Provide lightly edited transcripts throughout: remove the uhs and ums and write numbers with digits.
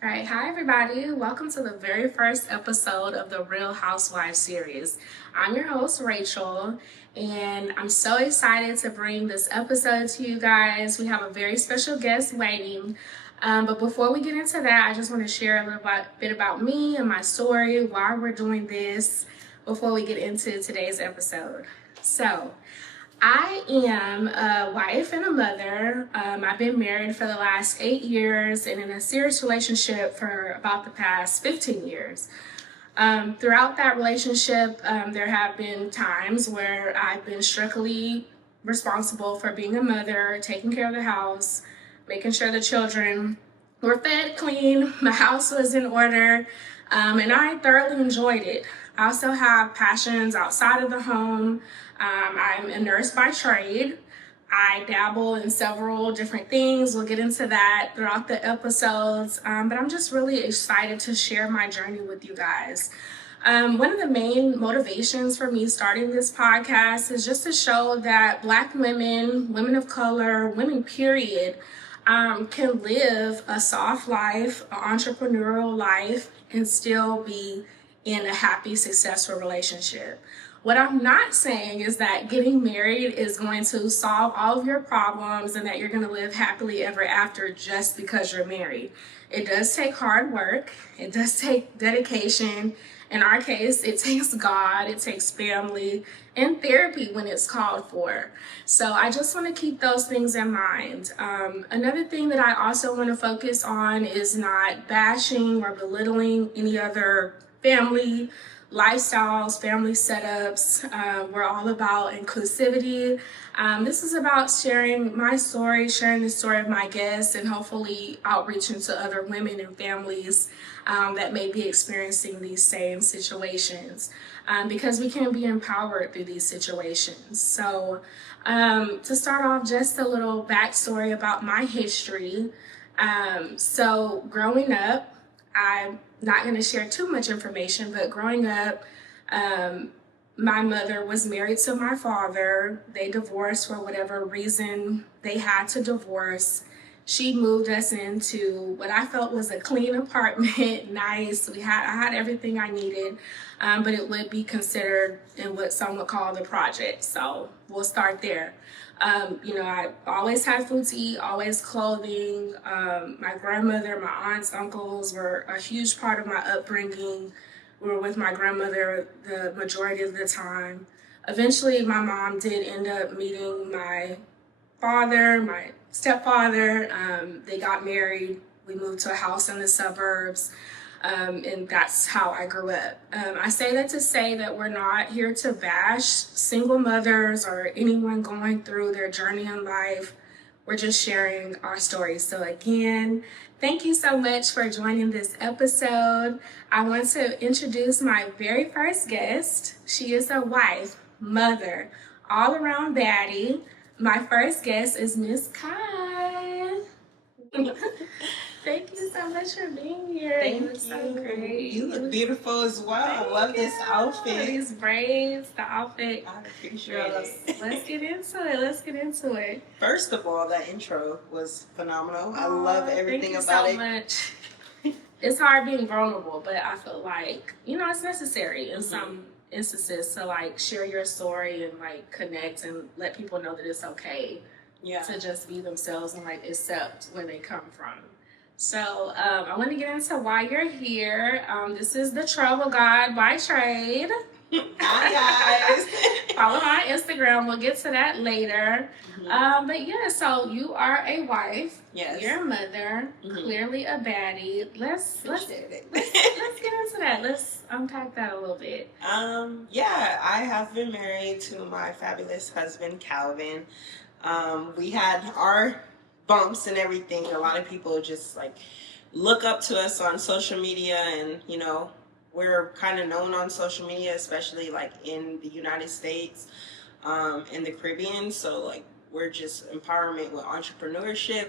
All right, hi everybody. Welcome to the very first episode of the Real Housewives series. I'm your host, Rachel, and I'm so excited to bring this episode to you guys. We have a very special guest waiting. But before we get into that, I just want to share a bit about me and my story, why we're doing this, before we get into today's episode. So, I am a wife and a mother. I've been married for the last 8 years and in a serious relationship for about the past 15 years. Throughout that relationship, there have been times where I've been strictly responsible for being a mother, taking care of the house, making sure the children were fed, clean, the house was in order, and I thoroughly enjoyed it. I also have passions outside of the home. I'm a nurse by trade. I dabble in several different things. We'll get into that throughout the episodes. But I'm just really excited to share my journey with you guys. One of the main motivations for me starting this podcast is just to show that Black women, women of color, women, period, can live a soft life, an entrepreneurial life, and still be in a happy, successful relationship. What I'm not saying is that getting married is going to solve all of your problems and that you're going to live happily ever after just because you're married. It does take hard work. It does take dedication. In our case, it takes God, it takes family, and therapy when it's called for. So I just want to keep those things in mind. Another thing that I also want to focus on is not bashing or belittling any other family lifestyles, family setups. We're all about inclusivity. This is about sharing my story, sharing the story of my guests, and hopefully outreaching to other women and families that may be experiencing these same situations, because we can be empowered through these situations. So, to start off, just a little backstory about my history. So, growing up, I'm not going to share too much information, but growing up, my mother was married to my father. They divorced for whatever reason they had to divorce. She moved us into what I felt was a clean apartment, nice. I had everything I needed, but it would be considered in what some would call the project. So we'll start there. I always had food to eat, always clothing. My grandmother, my aunts, uncles were a huge part of my upbringing. We were with my grandmother the majority of the time. Eventually, my mom did end up meeting my father, my stepfather. They got married. We moved to a house in the suburbs. And that's how I grew up. I say that to say that we're not here to bash single mothers or anyone going through their journey in life. We're just sharing our stories. So again, thank you so much for joining this episode. I want to introduce my very first guest. She is a wife, mother, all around baddie. My first guest is Miss Kai. Thank you so much for being here. Thank you look so great. You look beautiful as well. I love this outfit. These braids, the outfit. I appreciate it. Let's get into it. First of all, that intro was phenomenal. I love everything about it. Thank you so much. It's hard being vulnerable, but I feel like, it's necessary in some instances to like share your story and like connect and let people know that it's okay to just be themselves and like accept where they come from. So I want to get into why you're here. This is the Trouble God by Trade. Hi guys. Follow her on Instagram. We'll get to that later. But yeah, so you are a wife. Yes. You're a mother. Clearly a baddie. Let's get into that. Let's unpack that a little bit. I have been married to my fabulous husband Calvin. We had our bumps and everything. A lot of people just like look up to us on social media, and we're kind of known on social media, especially like in the United States, in the Caribbean. So like we're just empowerment with entrepreneurship,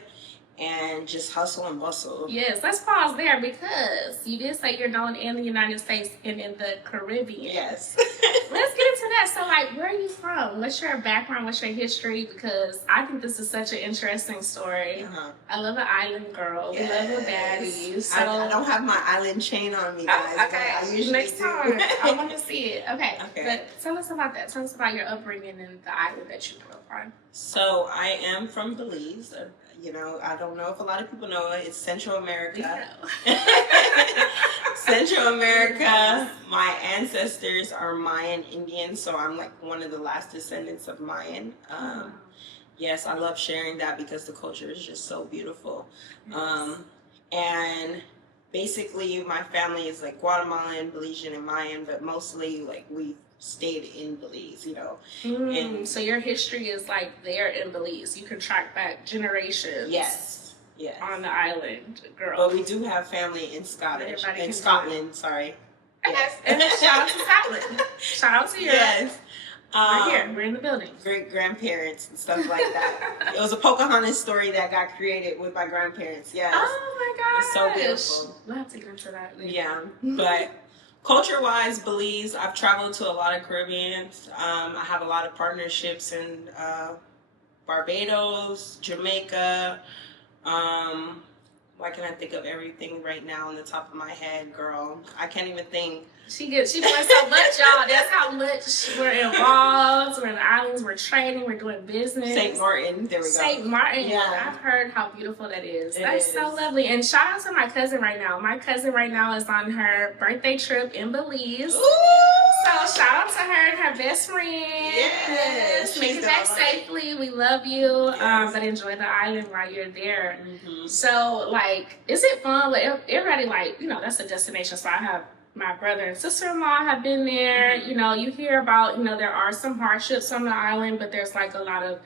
and just hustle and bustle. Yes, let's pause there because you did say you're known in the United States and in the Caribbean. Yes. Let's get into that. So, like, where are you from? What's your background? What's your history? Because I think this is such an interesting story. I love an island girl. Yes. We love a baddie. So I don't have my island chain on me, guys. Oh, okay. I usually Next do. time. I want to see it. Okay. Okay. But tell us about that. Tell us about your upbringing and the island that you grew up on. So I am from Belize. You know, I don't know if a lot of people know it. It's Central America. Central America. My ancestors are Mayan Indian, so I'm like one of the last descendants of Mayan. Yes, I love sharing that because the culture is just so beautiful. And basically, my family is like Guatemalan, Belizean, and Mayan, but mostly like we stayed in Belize, you know. And so your history is like there in Belize. You can track back generations. Yes. On the island, girl. But we do have family in Scotland. Sorry. Yes. And shout out to Scotland. Shout out to you. Yes. We're here. We're in the building. Great grandparents and stuff like that. It was a Pocahontas story that got created with my grandparents. Yes. Oh my gosh. It's so beautiful. We'll have to get into that later. Yeah. But culture-wise, Belize, I've traveled to a lot of Caribbeans. I have a lot of partnerships in Barbados, Jamaica. Why can't I think of everything right now on the top of my head, girl? I can't even think. She doing so much, y'all. That's how much we're involved. We're in the islands. We're trading. We're doing business. St. Martin. There we go. St. Martin. Yeah. I've heard how beautiful that is. It That's is. so lovely. And shout out to my cousin right now. My cousin right now is on her birthday trip in Belize. Ooh! So shout out to her and her best friend. Yes. Make it back safely. We love you. Yes. But enjoy the island while you're there. Mm-hmm. So, like, is it fun? Like, everybody, like, you know, that's a destination spot. I have my brother and sister-in-law have been there. Mm-hmm. You know, you hear about, you know, there are some hardships on the island, but there's like a lot of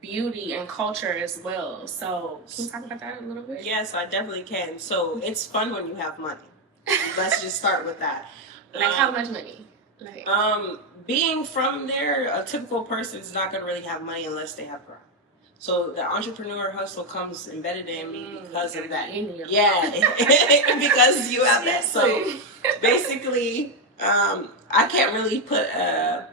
beauty and culture as well. So, can you talk about that a little bit? Yes, I definitely can. So, it's fun when you have money. Let's just start with that. Like, how much money? Like, being from there, a typical person's not going to really have money unless they have grind. So the entrepreneur hustle comes embedded in me because of that. Yeah, because you have that. So basically, I can't really put a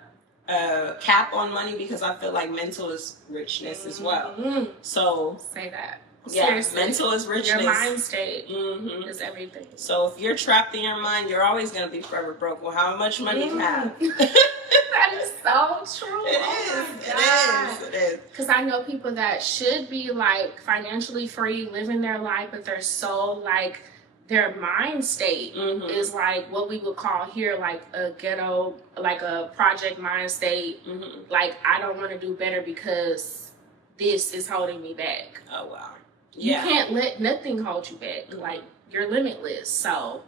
cap on money because I feel like mental is richness as well. So say that. Yeah, seriously. mental is richness. Your mind state is everything. So if you're trapped in your mind, you're always going to be forever broke. Well, how much money you have? That is so true. It is. Because I know people that should be like financially free, living their life, but they're so like their mind state is like what we would call here like a ghetto, like a project mind state. Like I don't want to do better because this is holding me back. Oh wow. You can't let nothing hold you back. Like you're limitless. So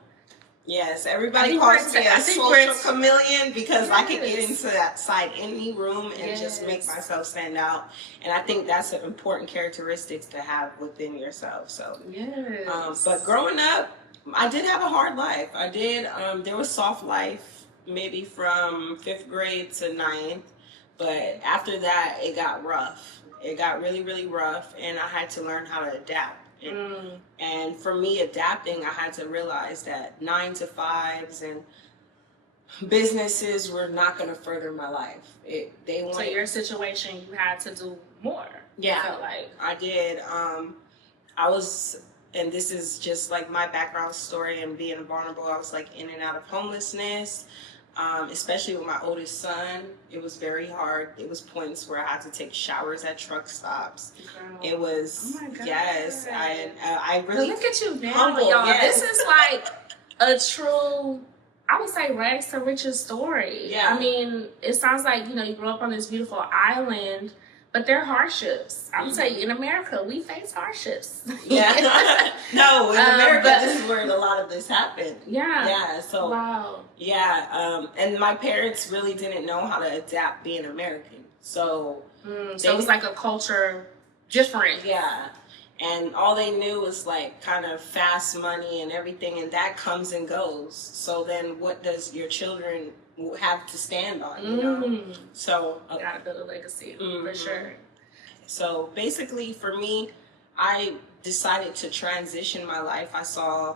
yes, everybody calls me a social chameleon because I can get into that side any room and just make myself stand out. And I think that's an important characteristic to have within yourself. So but growing up, I did have a hard life. I did. There was soft life, maybe from 5th grade to 9th, but after that, it got rough. It got really, really rough, and I had to learn how to adapt. And for me, adapting, I had to realize that 9 to 5s and businesses were not going to further my life. So your situation, you had to do more. Yeah, I felt like I did. I was, and this is just like my background story and being vulnerable. I was like in and out of homelessness. Especially with my oldest son, it was very hard. It was points where I had to take showers at truck stops. It was, I really. But look at you now, humble, y'all. yes. This is like a true, I would say, rags to riches story. Yeah. I mean, it sounds like, you know, you grew up on this beautiful island, but there are hardships. I'm tell you, in America, we face hardships. Yeah. No, in America, this is where a lot of this happened. Yeah. Yeah. So. Wow. Yeah. And my parents really didn't know how to adapt being American. So. So it was like a culture different. Yeah. And all they knew was like kind of fast money and everything, and that comes and goes. So then, what does your children have to stand on? You know. So gotta build a legacy for sure. So basically, for me, I decided to transition my life. I saw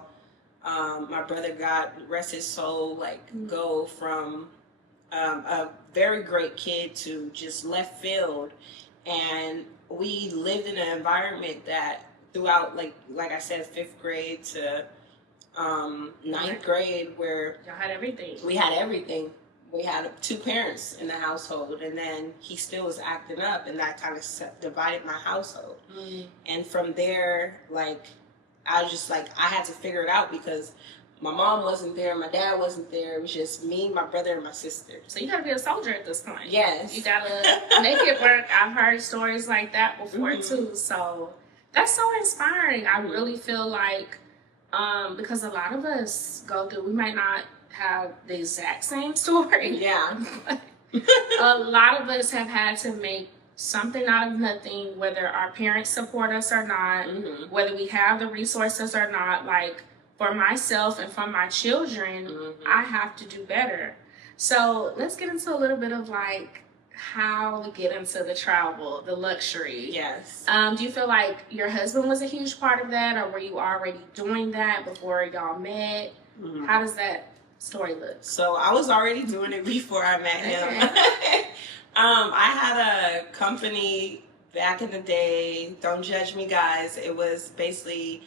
my brother, God rest his soul, like go from a very great kid to just left field. And we lived in an environment that throughout, like I said, 5th grade to 9th grade, where y'all had everything. We had everything. We had 2 parents in the household, and then he still was acting up, and that kind of divided my household. And from there, like, I was just like, I had to figure it out because my mom wasn't there, my dad wasn't there. It was just me, my brother, and my sister. So you gotta be a soldier at this point. Yes. You gotta make it work. I've heard stories like that before too. So that's so inspiring. I really feel like, because a lot of us go through, we might not have the exact same story. Yeah. A lot of us have had to make something out of nothing, whether our parents support us or not, whether we have the resources or not. Like, for myself and for my children, I have to do better. So let's get into a little bit of like how we get into the travel, the luxury. Yes. Do you feel like your husband was a huge part of that, or were you already doing that before y'all met? How does that story look? So I was already doing it before I met him. I had a company back in the day. Don't judge me, guys. It was basically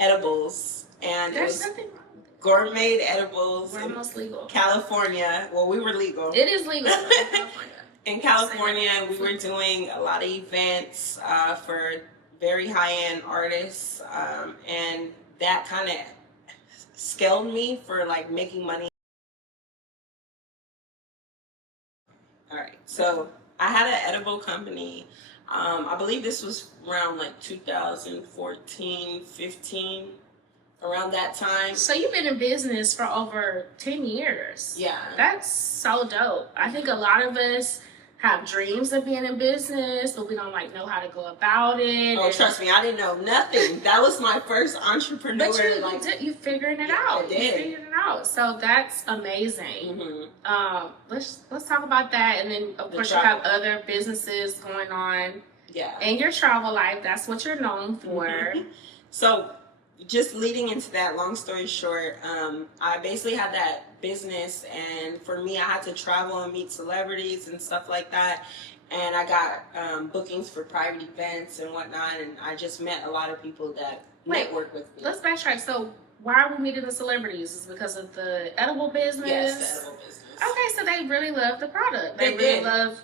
edibles. And There's it was nothing wrong with it. gourmet edibles. We're almost legal. California. Well, we were legal. It is legal in California. In California, we were doing a lot of events for very high-end artists. And that kind of scaled me for like making money. All right. So I had an edible company. I believe this was around like 2014, 15. Around that time. So you've been in business for over 10 years. Yeah. That's so dope. I think a lot of us have dreams of being in business, but we don't like know how to go about it. Oh, trust me, I didn't know nothing. That was my first entrepreneur. But you figuring it out. I did. You figured it out. So that's amazing. Let's talk about that, and then of course you have other businesses going on. Yeah. And your travel life. That's what you're known for. So, just leading into that, long story short, I basically had that business, and for me, I had to travel and meet celebrities and stuff like that. And I got bookings for private events and whatnot, and I just met a lot of people that network with me. Let's backtrack. So, why are we meeting the celebrities? Is it because of the edible business? Yes, the edible business. Okay, so they really love the product. They really did. love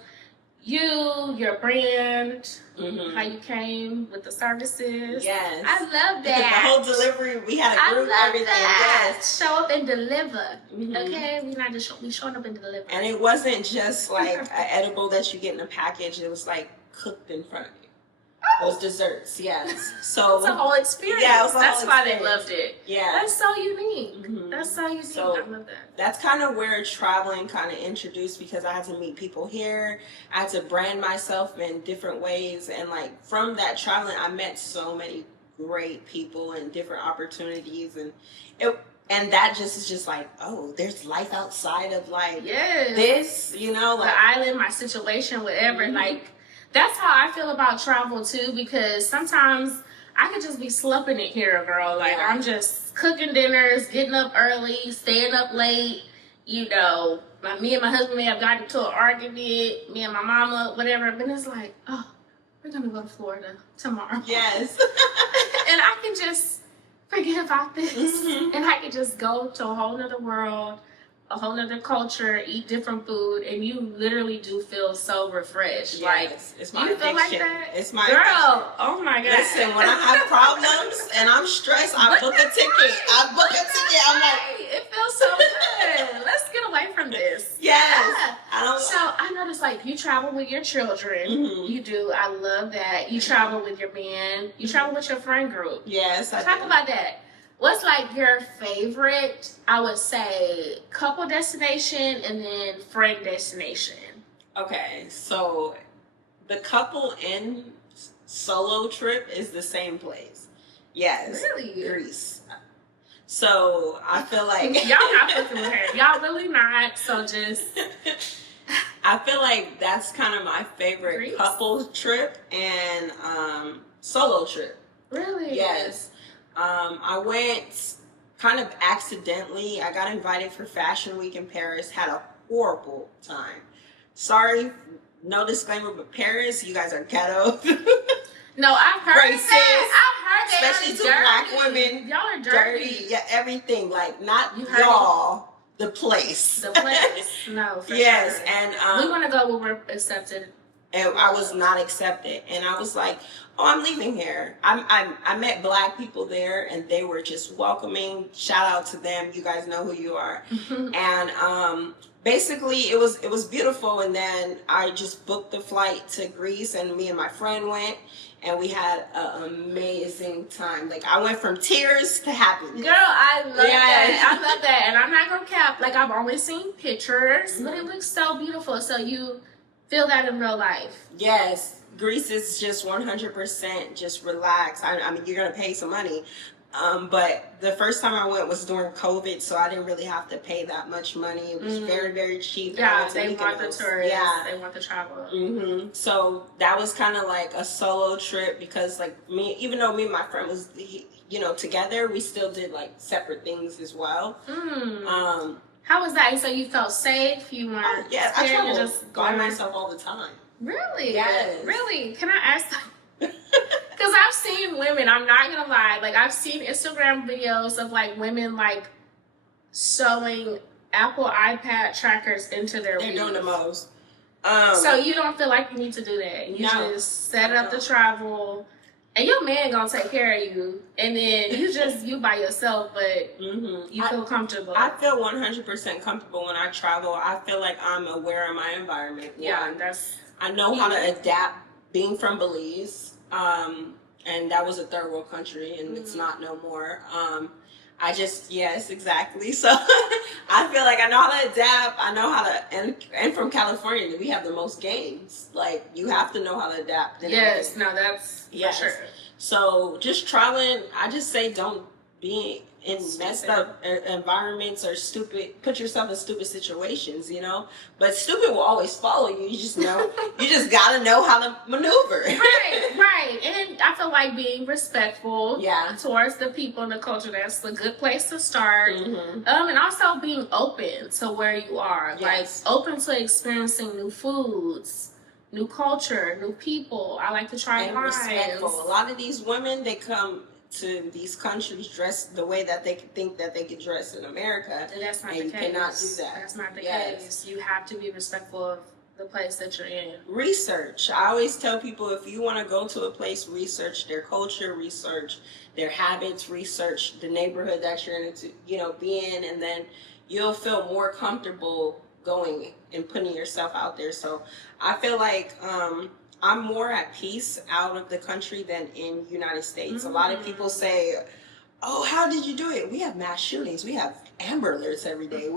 you, your brand, how you came with the services. Yes. I love that. The whole delivery, we had a group, everything. That. Yes. Show up and deliver. Okay, we not just we showing up and deliver. And it wasn't just like an edible that you get in a package. It was like cooked in front of you. Those desserts, yes. So it's a whole experience. Yeah, it was a that's whole why experience. they loved it. Yeah. That's so unique. That's so unique. So I love that. That's kind of where traveling kind of introduced, because I had to meet people here. I had to brand myself in different ways. And like from that traveling, I met so many great people and different opportunities. And that just is just like, oh, there's life outside of like this, you know, like the island, my situation, whatever. Like, that's how I feel about travel too, because sometimes I could just be slumping it here, girl. Like, I'm just cooking dinners, getting up early, staying up late. You know, me and my husband may have gotten into an argument, me and my mama, whatever. But it's like, oh, we're going to go to Florida tomorrow. Yes. And I can just forget about this. And I can just go to a whole nother world, a whole nother culture, eat different food, and you literally do feel so refreshed. Yes, like, it's my you feel like addiction. that? It's my girl. addiction. Oh my god! Listen, when I have problems and I'm stressed, I book a ticket. I'm like, it feels so good. Let's get away from this. Yes. Yeah. So I noticed, like, you travel with your children. You do. I love that. You travel with your band. You travel with your friend group. Yes. Talk about that. What's like your favorite, I would say, couple destination and then friend destination? Okay, so the couple and solo trip is the same place. Yes. Really? Greece. So I feel like y'all not fucking with her. Y'all really not. So just I feel like that's kind of my favorite Greece? couple trip and solo trip. Really? Yes. I went kind of accidentally. I got invited for Fashion Week in Paris. Had a horrible time. Sorry, no disclaimer, but Paris, you guys are ghetto. No, I've heard Racist, that. I've heard that. especially to black women. Y'all are dirty. Yeah, everything. Like, not You heard y'all, the place. The place. No, for yes, sure. and we want to go where we're accepted. And I was not accepted, and I was like, "Oh, I'm leaving here." I met black people there, and they were just welcoming. Shout out to them. You guys know who you are. And basically, it was beautiful. And then I just booked the flight to Greece, and me and my friend went, and we had an amazing time. Like, I went from tears to happiness. Girl, I love that. I love that, and I'm not gonna cap. Like, I've only seen pictures, but it looks so beautiful. So you feel that in real life. Yes, Greece is just 100% just relax. I mean, you're gonna pay some money, but the first time I went was during COVID, so I didn't really have to pay that much money. It was very, very cheap. Yeah, they want the tourists. Yeah, they want the travel. So that was kind of like a solo trip because, like, even though me and my friend was, together, we still did like separate things as well. How was that? So you felt safe? You weren't I scared? travel Just by myself all the time. Really? Yes. Really? Can I ask? Because I've seen women, I'm not going to lie, like I've seen Instagram videos of like women like sewing Apple iPad trackers into their They're doing the most. So you don't feel like you need to do that. You just set up the travel. And your man gonna take care of you, and then you by yourself, but you feel comfortable. I feel 100% comfortable when I travel. I feel like I'm aware of my environment. Yeah, I know how to adapt. Being from Belize, and that was a third world country, and it's not no more. Yes, exactly. So I feel like I know how to adapt. I know how to, and from California, we have the most games. Like, you have to know how to adapt. Yes, no, that's for sure. So just traveling, I just say don't be in messed up environments or put yourself in stupid situations, But stupid will always follow you. You just gotta know how to maneuver. Right. And I feel like being respectful towards the people and the culture, that's a good place to start. And also being open to where you are. Yes. Like, open to experiencing new foods, new culture, new people. I like to try and wines. Respectful. A lot of these women, they come to these countries dressed the way that they think that they could dress in America. And that's not and the you case. cannot do that. That's not the case. You have to be respectful of the place that you're in. Research. I always tell people, if you want to go to a place, research their culture, research their habits, research the neighborhood that you're in, be in, and then you'll feel more comfortable going and putting yourself out there. So I feel like I'm more at peace out of the country than in United States. A lot of people say, "Oh, how did you do it?" We have mass shootings. We have Amber Alerts every day.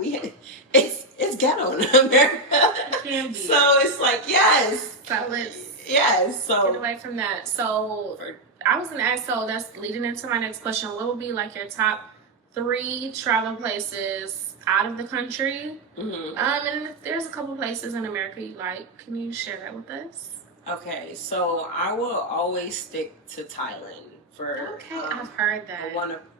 It's ghetto in America. It can be. So it's like, yes. So So get away from that. So I was gonna ask. So that's leading into my next question. What would be like your top 3 travel places out of the country? And if there's a couple places in America you like, can you share that with us? Okay, so I will always stick to Thailand for. Okay, I've heard that.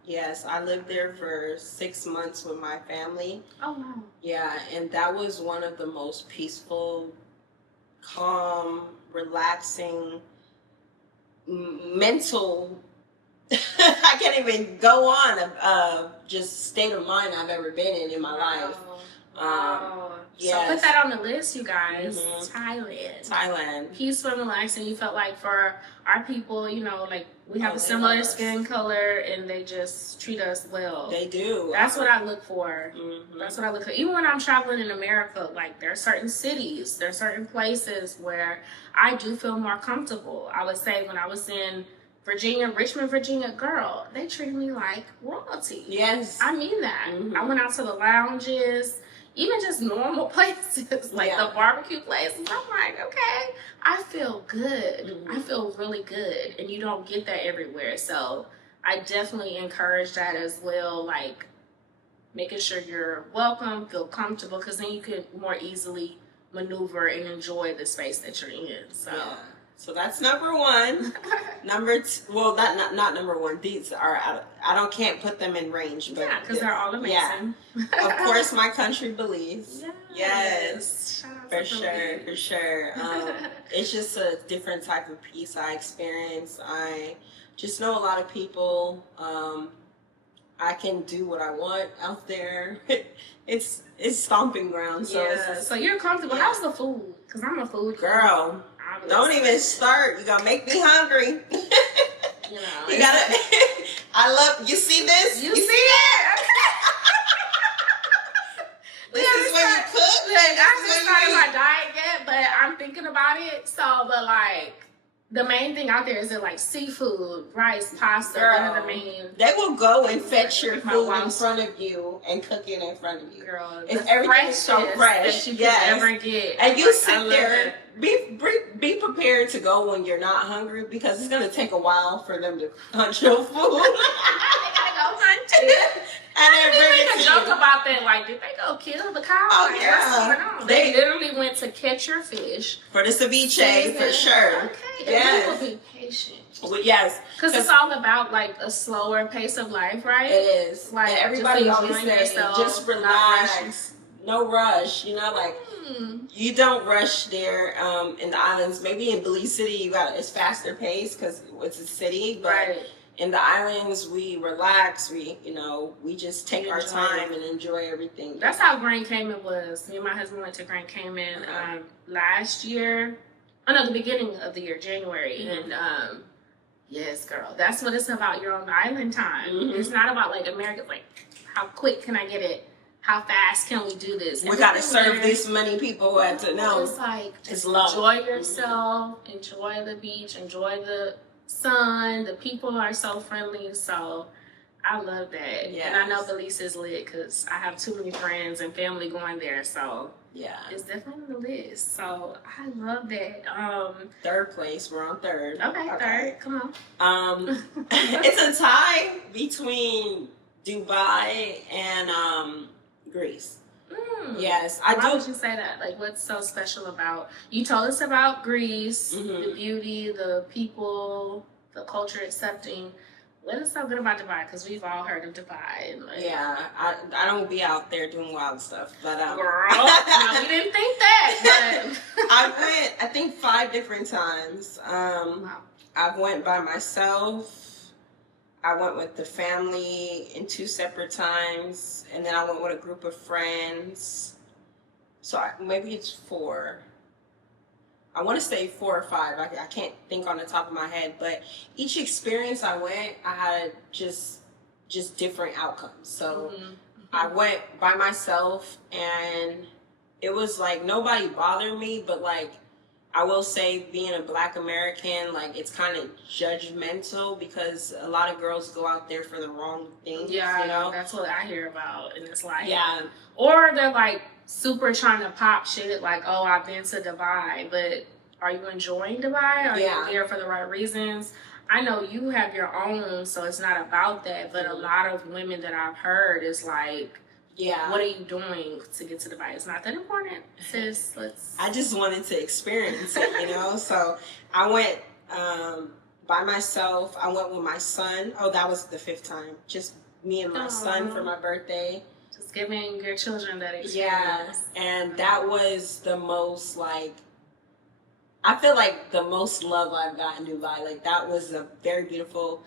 Yes, I lived there for 6 months with my family. Oh wow. Yeah, and that was one of the most peaceful, calm, relaxing, mental. I can't even go on just state of mind I've ever been in my life. So put that on the list, you guys. Thailand. Peaceful and relaxing. You felt like for our people, like we have a similar skin color and they just treat us well. They do. That's what I look for. That's what I look for. Even when I'm traveling in America, like there are certain cities, there are certain places where I do feel more comfortable. I would say when I was in Richmond, Virginia, girl, they treated me like royalty. Yes. I mean that. I went out to the lounges, even just normal places, like the barbecue places. I'm like, okay, I feel good. I feel really good. And you don't get that everywhere. So I definitely encourage that as well. Like making sure you're welcome, feel comfortable, because then you can more easily maneuver and enjoy the space that you're in. So So that's number one. Well, not number one. These are can't put them in range, but yeah, because they're all amazing. Yeah. Of course, My Country Believes. Yes. For Believe. sure. It's just a different type of peace I experience. I just know a lot of people. I can do what I want out there. It's stomping ground. So so you're comfortable. How's the food? Because I'm a food girl. Don't even start. You're gonna make me hungry. You know, you gotta. I love. You see this? You see that? This is when you cook. Look, I haven't started my diet yet, but I'm thinking about it. So, but like, the main thing out there is like seafood, rice, pasta. Girl, one of the main. They will go and fetch your food in front of you and cook it in front of you. Girl, it's everything's so fresh that you can ever get. And you sit there. Be prepared to go when you're not hungry because it's gonna take a while for them to hunt your food. They gotta go hunt it. And they make a joke about that. Like, did they go kill the cow? Oh like, yeah. What's going on? They literally went to catch your fish for the ceviche for sure. Okay. Yes. And people be patient. Well, yes. Because it's all about like a slower pace of life, right? It is. Like and everybody just always says, yourself, just relax, no rush. You know, like you don't rush there in the islands. Maybe in Belize City, it's faster paced because it's a city, but in the islands we relax. We just take our time and enjoy everything. That's how Grand Cayman was. Me and my husband went to Grand Cayman last year. Oh no, the beginning of the year, January, and yes, girl, that's what it's about. You're on the island time. It's not about like America. Like, how quick can I get it? How fast can we do this? We got to serve this many people at the no. It's like just love. Enjoy yourself, enjoy the beach, enjoy the sun. The people are so friendly, so I love that. Yes. And I know Belize is lit because I have too many friends and family going there, so yeah, it's definitely on the list. So I love that. Third place, we're on third. Okay, third. Come on. It's a tie between Dubai and Greece. Yes, I do. Why would you say that? Like, what's so special about? You told us about Greece, the beauty, the people, the culture accepting. What is so good about Dubai? Because we've all heard of Dubai. And like, yeah, I don't be out there doing wild stuff, but girl, no, we didn't think that. But I went, I think 5 different times. Wow. I went by myself. I went with the family in 2 separate times, and then I went with a group of friends. So maybe it's 4. I want to say 4 or 5. I can't think on the top of my head, but each experience I went, I had just different outcomes. So I went by myself, and it was like nobody bothered me, but like I will say, being a Black American, like, it's kind of judgmental because a lot of girls go out there for the wrong things. Yeah, you know? That's what I hear about, and it's like, yeah, or they're like super trying to pop shit, like, oh, I've been to Dubai, but are you enjoying Dubai? Are you there for the right reasons? I know you have your own, so it's not about that, but a lot of women that I've heard is like, yeah, what are you doing to get to Dubai? It's not that important, sis. I just wanted to experience it, you know? So I went by myself. I went with my son. Oh, that was the 5th time. Just me and my son for my birthday. Just giving your children that experience. Yeah, and that was the most, like, I feel like the most love I've gotten in Dubai. Like, that was a very beautiful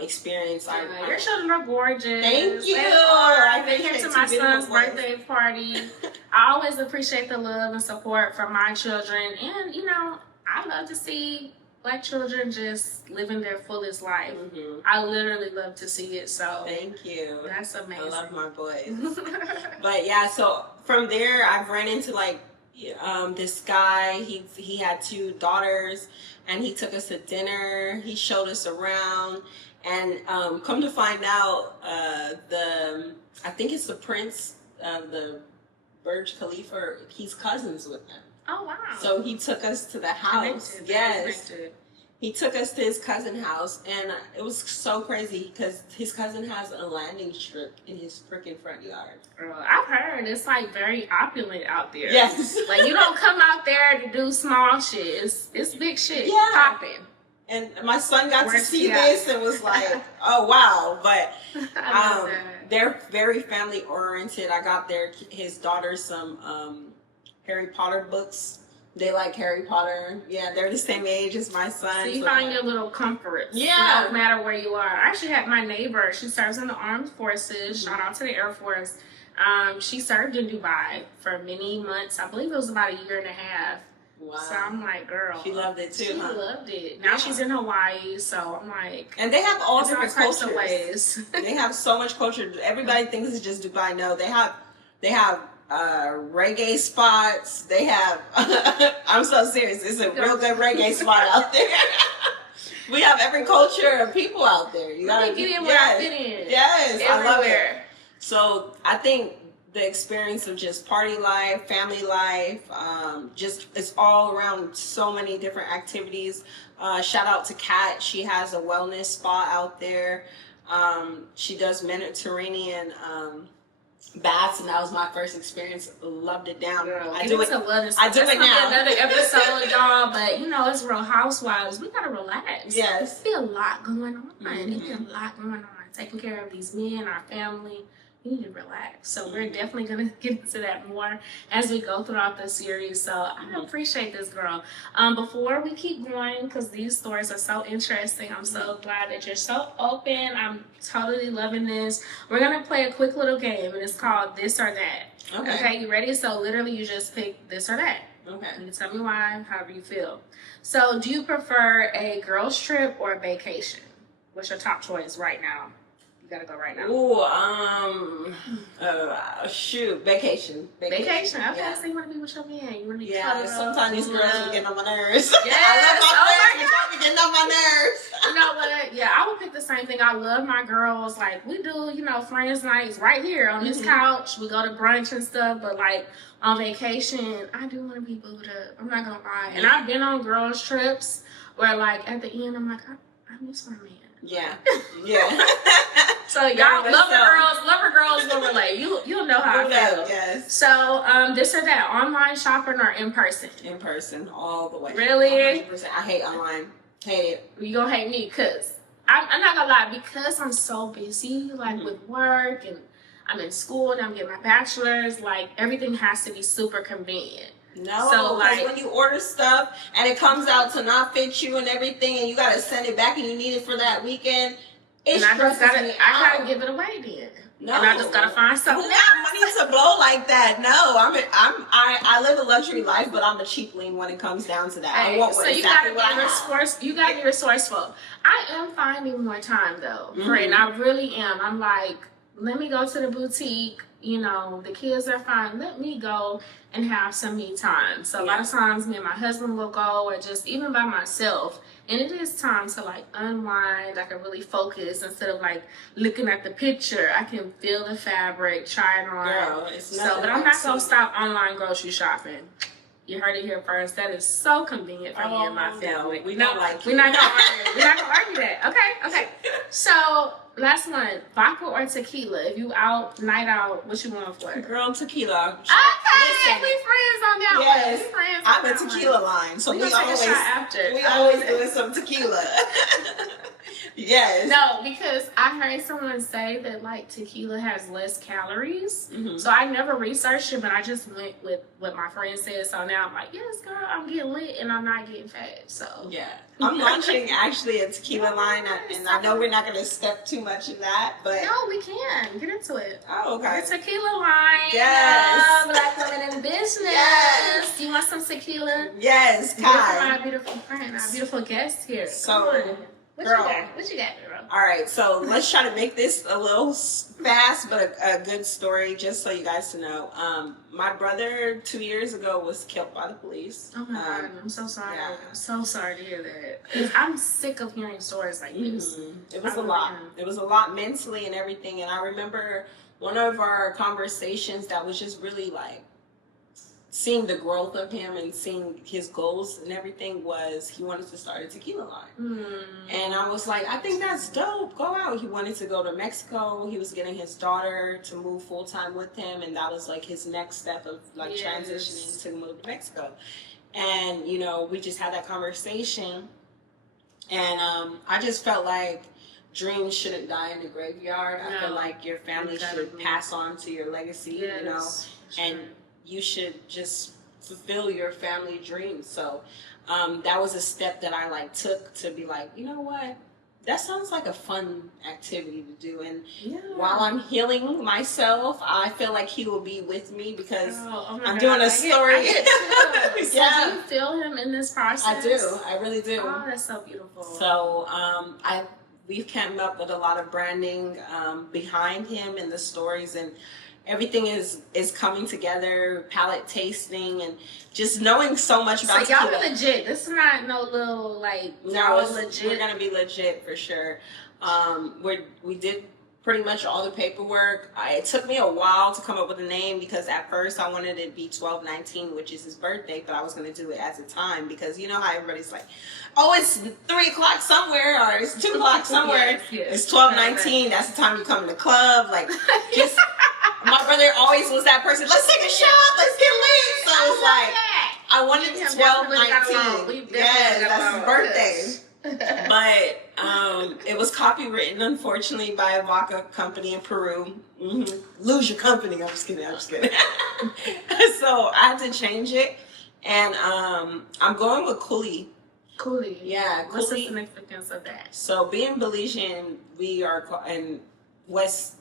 experience. Your children are gorgeous. Thank you. I've been here to my son's birthday party. I always appreciate the love and support from my children, and I love to see Black children just living their fullest life. I literally love to see it. So thank you. That's amazing. I love my boys. But yeah, so from there I've ran into like this guy. He had 2 daughters, and he took us to dinner. He showed us around, and come to find out, I think it's the prince of the Burj Khalifa. He's cousins with them. Oh wow! So he took us to the house. Yes. He took us to his cousin's house, and it was so crazy because his cousin has a landing strip in his freaking front yard. Girl, I've heard it's like very opulent out there. Yes. Like you don't come out there to do small shit. It's big shit popping. And my son got to see this and was like, oh wow. But they're very family oriented. I got his daughter some Harry Potter books. They like Harry Potter. Yeah, they're the same age as my son. So you find your little comfort. Yeah. No matter where you are. I actually had my neighbor. She serves in the armed forces. Shout out to the Air Force. She served in Dubai for many months. I believe it was about a year and a half. Wow. So I'm like, girl. She loved it too. She loved it. Now she's in Hawaii. So I'm like. And they have all different cultures. Of ways. They have so much culture. Everybody thinks it's just Dubai. No, they have reggae spots. They have I'm so serious, it's a real good reggae spot out there. We have every culture of people out there. You gotta get in where I fit in. Yes, everywhere. I love it. So I think the experience of just party life, family life, just it's all around so many different activities. Shout out to Kat. She has a wellness spa out there. She does Mediterranean baths, and that was my first experience. Loved it down. Girl, I do it. I do it now. Another episode, y'all. But you know, it's Real Housewives. We gotta relax. Yes. It's be a lot going on. It's be a lot going on. Taking care of these men, our family. We need to relax. So we're definitely going to get into that more as we go throughout the series. So I appreciate this, girl. Before we keep going, because these stories are so interesting, I'm so glad that you're so open. I'm totally loving this. We're going to play a quick little game, and it's called This or That. Okay, you ready? So literally you just pick this or that. Okay. You can tell me why, however you feel. So do you prefer a girls trip or a vacation? What's your top choice right now? Gotta go right now. Shoot, vacation. Vacation. Okay, yeah. So you want to be with your man. You want to be cuddled up. Sometimes these girls be getting on my nerves. Yes. I love my friends. They be getting on my nerves. You know what? Yeah, I would pick the same thing. I love my girls. Like, we do, friends nights right here on this couch. We go to brunch and stuff. But, like, on vacation, I do want to be booed up. I'm not going to lie. And I've been on girls' trips where, like, at the end, I'm like, I miss my man. Yeah. So y'all lover girls will relate. You'll know how I feel. Yes. So this or that, online shopping or in person? In person, all the way. Really? 100%. I hate online. Hate it. You gonna hate me because I'm not gonna lie, because I'm so busy with work, and I'm in school and I'm getting my bachelor's. Like, everything has to be super convenient. No, so like when you order stuff and it comes out to not fit you and everything, and you gotta send it back and you need it for that weekend, I gotta give it away then. No, and I just gotta find something. Who got money to blow like that? No, I live a luxury life, but I'm a cheapling when it comes down to that. Hey, I want so you exactly gotta be resourceful. You gotta be resourceful. I am finding more time though, friend. I really am. I'm like, let me go to the boutique. The kids are fine. Let me go and have some me time. So a lot of times me and my husband will go, or just even by myself. And it is time to like unwind. I can really focus instead of like looking at the picture. I can feel the fabric, try it on. Girl, but I'm not gonna stop online grocery shopping. You heard it here first. That is so convenient for me and my family. No, we're not gonna argue. We're not gonna argue that. Okay. So last one, vodka or tequila? If you night out, what you want for it? Girl, tequila. Okay, we friends on that one. Yes, I'm a tequila line, so we always doing some tequila. Yes. No, because I heard someone say that like tequila has less calories. So I never researched it, but I just went with what my friend said. So now I'm like, yes, girl, I'm getting lit and I'm not getting fat. So yeah, I'm launching actually a tequila line, and I know we're not going to step too much in that, but no, we can get into it. Oh, okay. The tequila line. Yes. Black women in business. Yes. Do you want some tequila? Yes, Kai. Our beautiful friend, our beautiful guest here. So. What you got, girl? All right, so let's try to make this a little fast, but a good story, just so you guys to know. My brother 2 years ago was killed by the police. Oh my God, I'm so sorry. Yeah. I'm so sorry to hear that. I'm sick of hearing stories like this. It was a lot. It was a lot mentally and everything. And I remember one of our conversations that was just really like seeing the growth of him and seeing his goals and everything was he wanted to start a tequila line. And I was like, I think that's dope. Go out. He wanted to go to Mexico. He was getting his daughter to move full time with him, and that was like his next step of like transitioning to move to Mexico. And you know, we just had that conversation, and I just felt like dreams shouldn't die in the graveyard. I feel like your family should pass on to your legacy, you know, and you should just fulfill your family dreams. So that was a step that I like took to be like, you know what? That sounds like a fun activity to do. And while I'm healing myself, I feel like he will be with me because I'm doing a story. I get too. So do you feel him in this process? I do. I really do. Oh, that's so beautiful. So we've come up with a lot of branding behind him and the stories, and everything is coming together, palate tasting, and just knowing so much about so y'all are legit. This is not no little like legit. We're gonna be legit for sure. We did pretty much all the paperwork. It took me a while to come up with a name because at first I wanted it to be 12/19, which is his birthday, but I was gonna do it as a time because you know how everybody's like, oh, it's 3 o'clock somewhere or it's 2 o'clock somewhere. It's 12/19. That's the time you come to the club. Like just. My brother always was that person. Let's take a shot. Let's get lit. So it's like I wanted 12/19. Yes, that's his birthday. But it was copywritten, unfortunately, by a vodka company in Peru. Lose your company. I'm just kidding. So I had to change it, and I'm going with Coolie. Coolie. Yeah, What's the significance of that? So being Belizean, we are and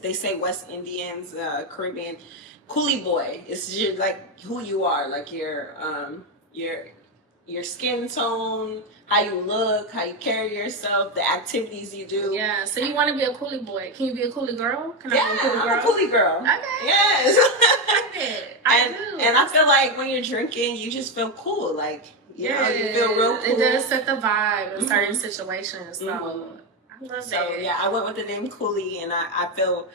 they say West Indians, Caribbean, Coolie boy. It's just like who you are, like your skin tone, how you look, how you carry yourself, the activities you do. Yeah. So you want to be a coolie boy? Can you be a coolie girl? Can I be a coolie girl? I'm a coolie girl. Okay. Yes. I do. And I feel like when you're drinking, you just feel cool. Like you know, you feel real cool. It does set the vibe in certain situations. So. I love it. Yeah, I went with the name Coolie, and I feel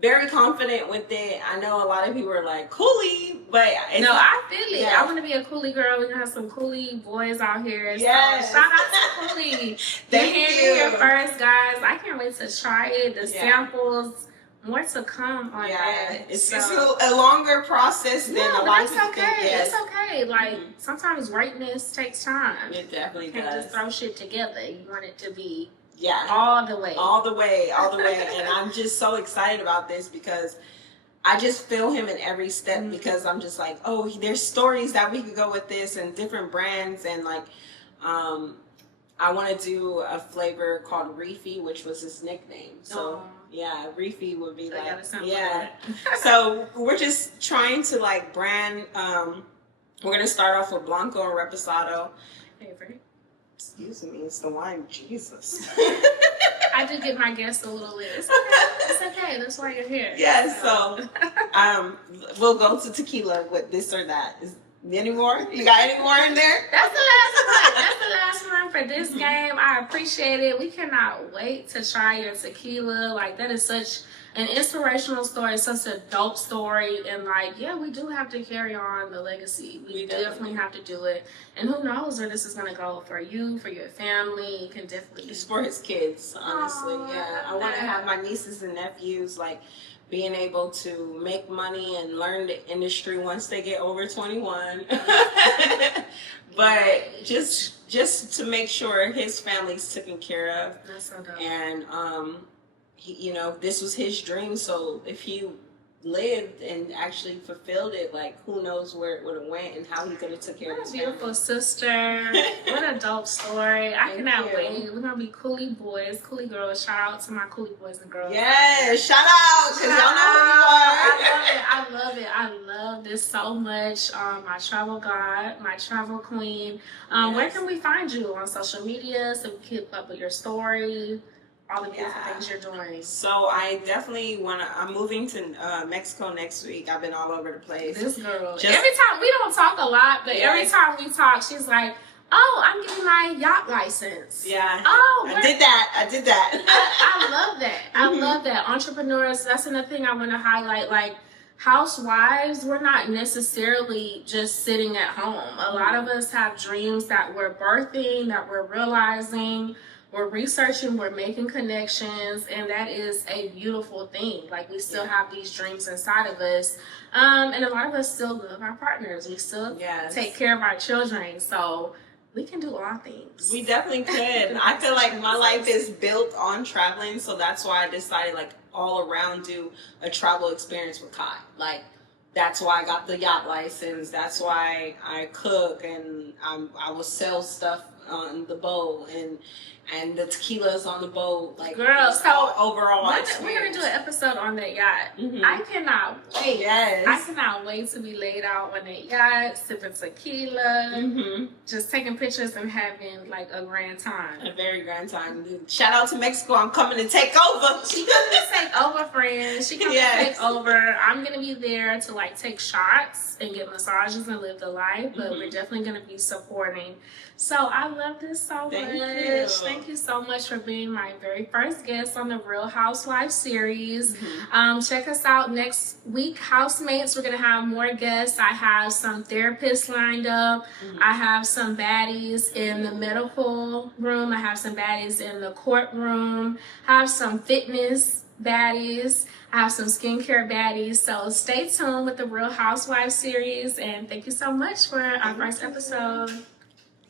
very confident with it. I know a lot of people are like, Coolie, but no, I feel it. I want to be a Coolie girl. We're going to have some Coolie boys out here. Yes. So shout out to Coolie. Thank you. You're first, guys. I can't wait to try it. The samples, more to come on that. It's a longer process than a lot of people think. It's okay. Like, sometimes greatness takes time. It definitely you can't just throw shit together. You want it to be all the way. And I'm just so excited about this because I just feel him in every step because I'm just like, oh, there's stories that we could go with this and different brands. And like, I want to do a flavor called Reefy, which was his nickname. So Reefy would be like, So we're just trying to like brand, we're going to start off with Blanco and Reposado. Favorite. Excuse me, it's the wine, Jesus. I did get my guests a little lit. It's okay. That's why you're here. Yeah, so we'll go to tequila with this or that. Any more? You got any more in there? That's the last one. That's the last one for this game. I appreciate it. We cannot wait to try your tequila. Like, that is such an inspirational story, such a dope story. And like, we do have to carry on the legacy. We definitely have to do it. And who knows where this is going to go for you, for your family. You can definitely. It's for his kids, honestly. I want to have my nieces and nephews, like, being able to make money and learn the industry once they get over 21. But just to make sure his family's taken care of. That's so dope. And he, this was his dream. So if he lived and actually fulfilled it, like, who knows where it would have went and how he could have took care of his family. Beautiful sister. What a dope story. I cannot wait. We're going to be Coolie boys, Coolie girls. Shout out to my Coolie boys and girls. Yeah, shout out, because y'all know who you are. I love it. I love this so much. My travel god, my travel queen. Where can we find you on social media so we can keep up with your story? All the beautiful things you're doing. So I definitely I'm moving to Mexico next week. I've been all over the place. This girl. Every time, we don't talk a lot, but every time we talk, she's like, oh, I'm getting my yacht license. Yeah. Oh, I did that. I love that. I love that. Entrepreneurs, that's another thing I want to highlight. Like, housewives, we're not necessarily just sitting at home. A lot of us have dreams that we're birthing, that we're realizing, we're researching, we're making connections, and that is a beautiful thing. Like, we still have these dreams inside of us. And a lot of us still love our partners. We still take care of our children. So we can do all things. We definitely could. I feel like my life is built on traveling, so that's why I decided, like, all around do a travel experience with Kai. Like, that's why I got the yacht license. That's why I cook, and I will sell stuff on the boat, and the tequila's on the boat. Like, girl, so overall we're gonna do an episode on that yacht. I cannot wait. Yes, I cannot wait to be laid out on that yacht, sipping tequila, just taking pictures and having like a grand time. A very grand time. Shout out to Mexico. I'm coming to take over. She coming to take over, friends. She coming to take over. I'm gonna be there to like take shots and get massages and live the life, but we're definitely gonna be supporting. So I love this so much. Thank you so much for being my very first guest on the Real Housewives series. Check us out next week, housemates. We're gonna have more guests. I have some therapists lined up. I have some baddies in the medical room. I have some baddies in the courtroom. I have some fitness baddies. I have some skincare baddies. So stay tuned with the Real Housewives series. And thank you so much for our first episode.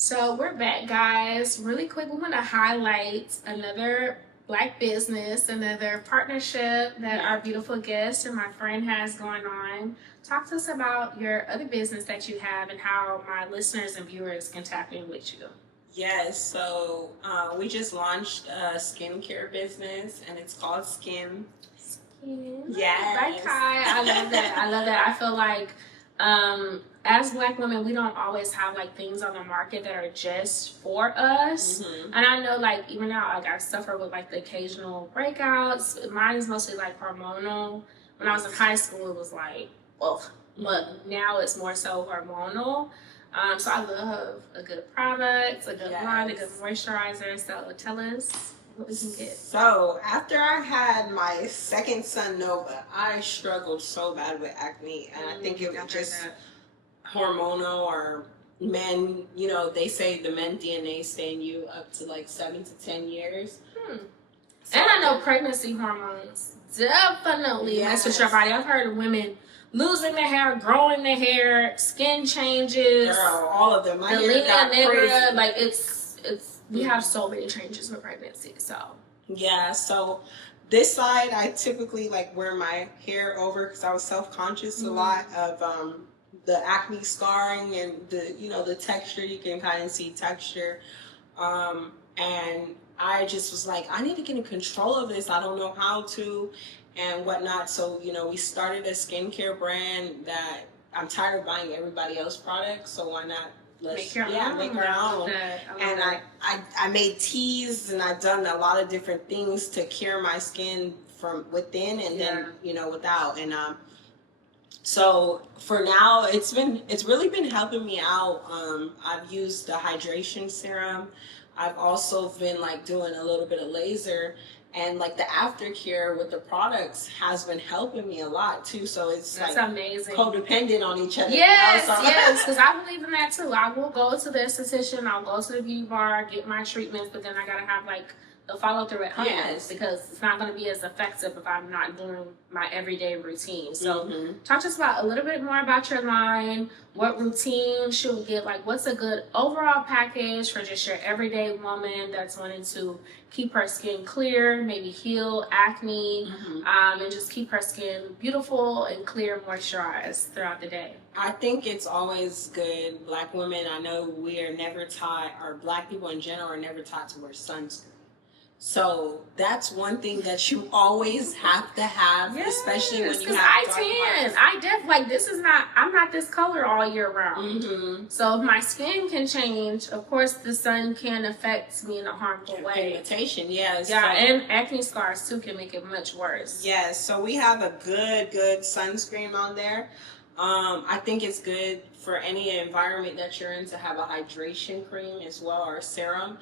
So we're back, guys. Really quick, we want to highlight another Black business, another partnership that our beautiful guest and my friend has going on. Talk to us about your other business that you have and how my listeners and viewers can tap in with you. Yes, so we just launched a skincare business, and it's called Skin. Yes. Bye, Kai. I love that. I love that. I feel like as Black women, we don't always have like things on the market that are just for us. And I know, like, even now, like, I suffer with like the occasional breakouts. Mine is mostly like hormonal. When I was in high school, it was like, ugh. But now it's more so hormonal. So I love a good product, a good line, a good moisturizer. So tell us what we can get. So after I had my second son, Nova, I struggled so bad with acne. And I think it was just hormonal, or men, you know, they say the men DNA stay in you up to like 7 to 10 years. So, and I know pregnancy hormones definitely mess with your body. I've heard of women losing their hair, growing their hair, skin changes. Girl, all of them. My hair got crazy. Like it's we have so many changes with pregnancy. So yeah, so this side I typically like wear my hair over because I was self-conscious a lot of the acne scarring and the, you know, the texture. You can kind of see texture, and I just was like, I need to get in control of this. I don't know how to and whatnot. So, you know, we started a skincare brand that I'm tired of buying everybody else's products, so why not make our own. And I made teas, and I've done a lot of different things to cure my skin from within and then, you know, without. And so for now, it's really been helping me out. I've used the hydration serum. I've also been like doing a little bit of laser, and like the aftercare with the products has been helping me a lot too. So it's that's like amazing. Codependent on each other. Yes, you know? Yes, because I believe in that too. I will go to the esthetician, I'll go to the beauty bar, get my treatments, but then I gotta have like the follow through at home because it's not going to be as effective if I'm not doing my everyday routine. So talk to us about a little bit more about your line, what routine should we get, like what's a good overall package for just your everyday woman that's wanting to keep her skin clear, maybe heal acne, and just keep her skin beautiful and clear, moisturized throughout the day. I think it's always good. Black women, I know we are never taught, or Black people in general are never taught to wear sunscreen. So that's one thing that you always have to have, especially when you have dark marks. I like this is not, I'm not this color all year round. So if my skin can change, of course the sun can affect me in a harmful way. Pigmentation, and acne scars too can make it much worse. Yes, so we have a good sunscreen on there. I think it's good for any environment that you're in to have a hydration cream as well, or serum.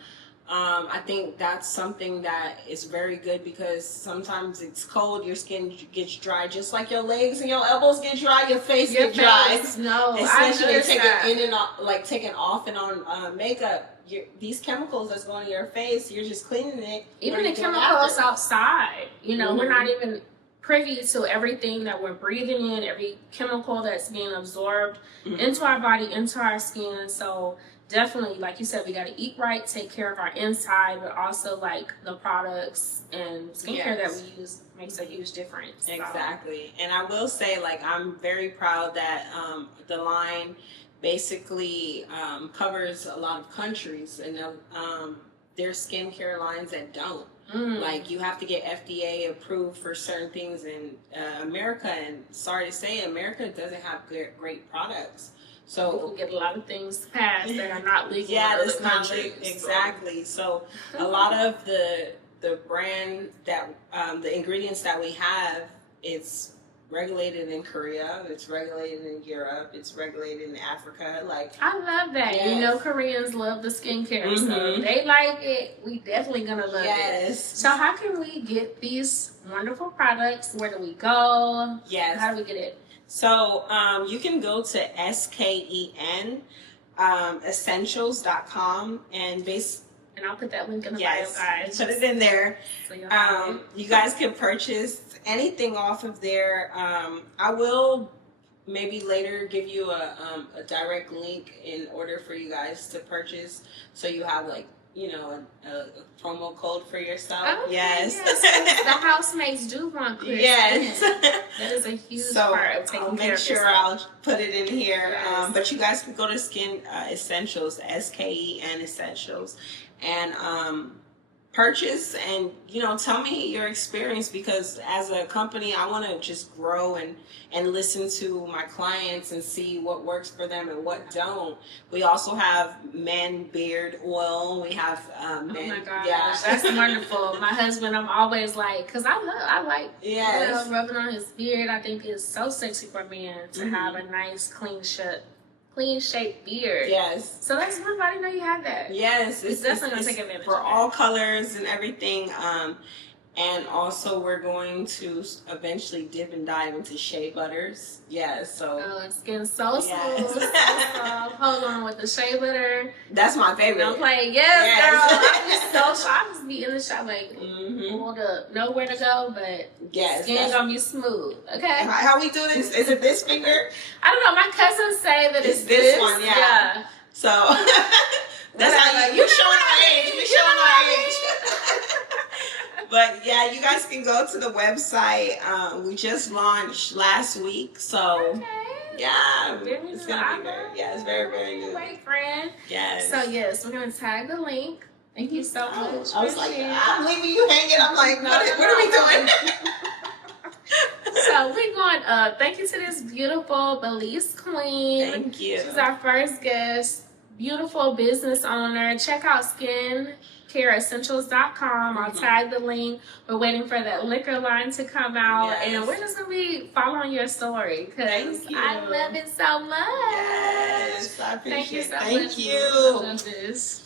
I think that's something that is very good because sometimes it's cold, your skin gets dry, just like your legs and your elbows get dry, your face Your get dry. face, no, Especially I noticed that. taking in and off, like taking off and on makeup. These chemicals that's going to your face, you're just cleaning it. Even the chemicals outside, you know, we're not even privy to everything that we're breathing in, every chemical that's being absorbed into our body, into our skin. So definitely, like you said, we got to eat right, take care of our inside, but also like the products and skincare that we use makes a huge difference. Exactly. And I will say, like, I'm very proud that the line basically covers a lot of countries, and there's skincare lines that don't. Like, you have to get FDA approved for certain things in America, and sorry to say, America doesn't have great products. So people get a lot of things passed that are not legal. Yeah, that's not legal. Exactly. So a lot of the brand that the ingredients that we have, it's regulated in Korea, it's regulated in Europe, it's regulated in Africa. Like, I love that. You know, Koreans love the skincare, so if they like it, we definitely gonna love it. So how can we get these wonderful products? Where do we go? How do we get it? So you can go to SKEN essentials.com and I'll put that link in the bio, guys. Put it in there. So you guys can purchase anything off of there. I will maybe later give you a direct link in order for you guys to purchase, so you have, like, you know, a promo code for yourself. Okay, yes. The housemates do want clear skin. That is a huge part of taking care of yourself. I'll make sure I'll put it in here. But you guys can go to Skin Essentials, SKEN Essentials, and purchase, and, you know, tell me your experience, because as a company, I want to just grow and listen to my clients and see what works for them and what don't. We also have men beard oil. We have men. Oh my gosh, that's wonderful. My husband, I'm always like, because I like rubbing on his beard. I think it's so sexy for men to have a nice clean shaped beard. So let's let everybody know you have that. It's definitely going to take advantage for all colors and everything. And also, we're going to eventually dip and dive into shea butters. Oh, it's getting so smooth. So soft. Hold on with the shea butter. That's my favorite. Don't play. Girl. I just be in the shop like, hold up, know where to go, but skin gonna be smooth. Okay. How we do this? Is it this finger? I don't know. My cousins say that it's this one. Yeah. So that's how we're showing our age. We're showing our age. But yeah, you guys can go to the website. We just launched last week, so it's gonna be very, it's very, very new. Great friend. So we're gonna tag the link. Thank you so much. I was like, I'm leaving you hanging. I'm like, what are we doing? So we're going up. Thank you to this beautiful Belize queen. Thank you. She's our first guest. Beautiful business owner. Check out SkinCareEssentials.com. I'll tag the link. We're waiting for that liquor line to come out, and we're just gonna be following your story because I love it so much. I appreciate Thank you so much. Thank you. I love this.